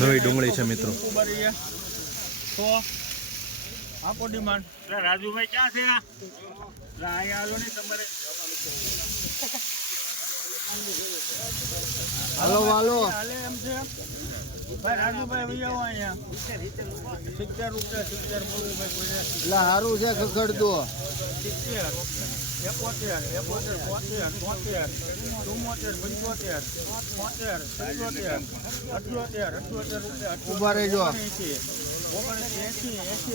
નવી ડુંગળી છે મિત્રો. આપો ડિમાન્ડ. રાજુભાઈ ક્યાં છે? અહીંયા હાલો ને તમારે. હાલો હાલો હાલે એમ છે ભાઈ. રાજુભાઈ ભાઈ આવો અહીંયા. 70 રૂપિયા 70 બોલું ભાઈ. એટલે સારું છે ખખડતો. 70 71 72 73 74 75 77 78 રૂપિયા. ઉભા રહેજો. 80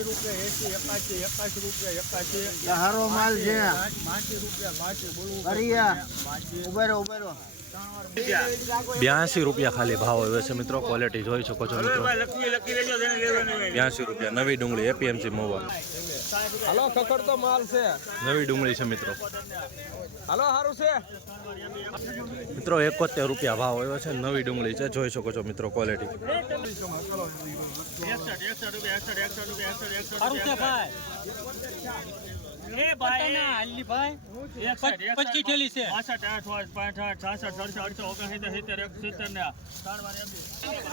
રૂપિયા 80 81 81 સારો માલ છે. 82 રૂપિયા 82 બોલવું કરિયા ઉભા રહો 82 રૂપિયા ખાલી ભાવ આવ્યો છે મિત્રો. ક્વોલિટી જોઈ શકો છો મિત્રો. 82 રૂપિયા નવી ડુંગળી એપીએમસી મોવા. હાલો ખખડતો માલ છે. નવી ડુંગળી છે મિત્રો. હાલો સારું છે મિત્રો 71 રૂપિયા ભાવ આવ્યો છે. નવી ડુંગળી છે, જોઈ શકો છો મિત્રો ક્વોલિટી.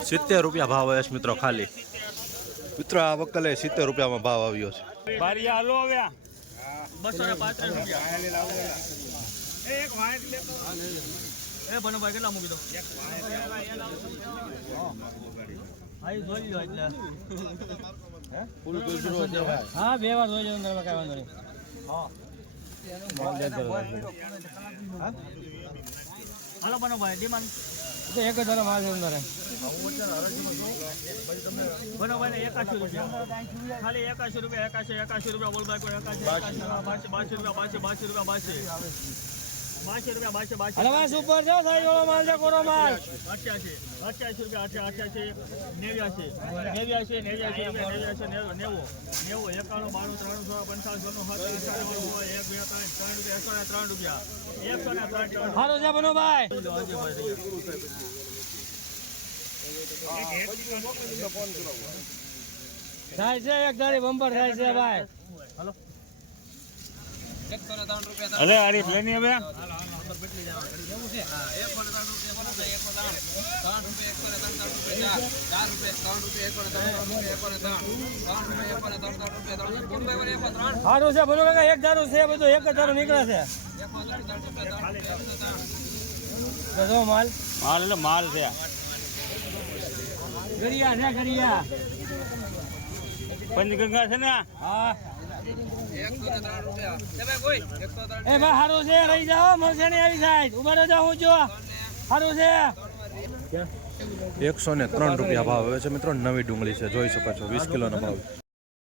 ₹70 ભાવ આવ્યો છે મિત્રો ખાલી. મિત્રો આ વકલે 70 રૂપિયામાં ભાવ આવ્યો છે. બારિયા હાલો આવ્યા 235 રૂપિયા. એક વાંચ લેતો એ બનોભાઈ કેટલા મૂકી દો? આઈ જોઈ લો એટલે હે પૂરું દૂસરો છે ભાઈ. હા બે વાર જોઈ લો અંદર કાઈ વાંધો નહીં. હા માલ દે દો. હા હાલો બનોભાઈ ડિમાન્ડ તો 1000 માલ છે અંદર. બનોભાઈ 81 રૂપિયા ખાલી 81 રૂપિયા 81 રૂપિયા બોલ ભાઈ. કોઈ 82 રૂપિયા 82 અરે વાસ ઉપર જો સાઈડ વાળો માલ છે. કોરો માલ 88 રૂપિયા 88 89 હાલો છે બનો ભાઈ. થાય છે એક દાડી બમ્પર થાય છે ભાઈ. હાલો 103 રૂપિયા. અરે આરી લેની હવે સારું છે બોલો કાકા. 1 ધારું છે બધું 1 ધારું નીકળે છે. માલ એટલે માલ છે. ગરિયા છે ગરિયા પંચગંગા છે ને. હા 103 રૂપિયા. એ ભાઈ સારું છે રહી જાઓ. મળશે ને આવી સાઈડ ઉભા રહો. હું જો સારું છે. 103 રૂપિયા ભાવ આવે છે મિત્રો. નવી ડુંગળી છે, જોઈ શકો છો. 20 કિલોનો ભાવ.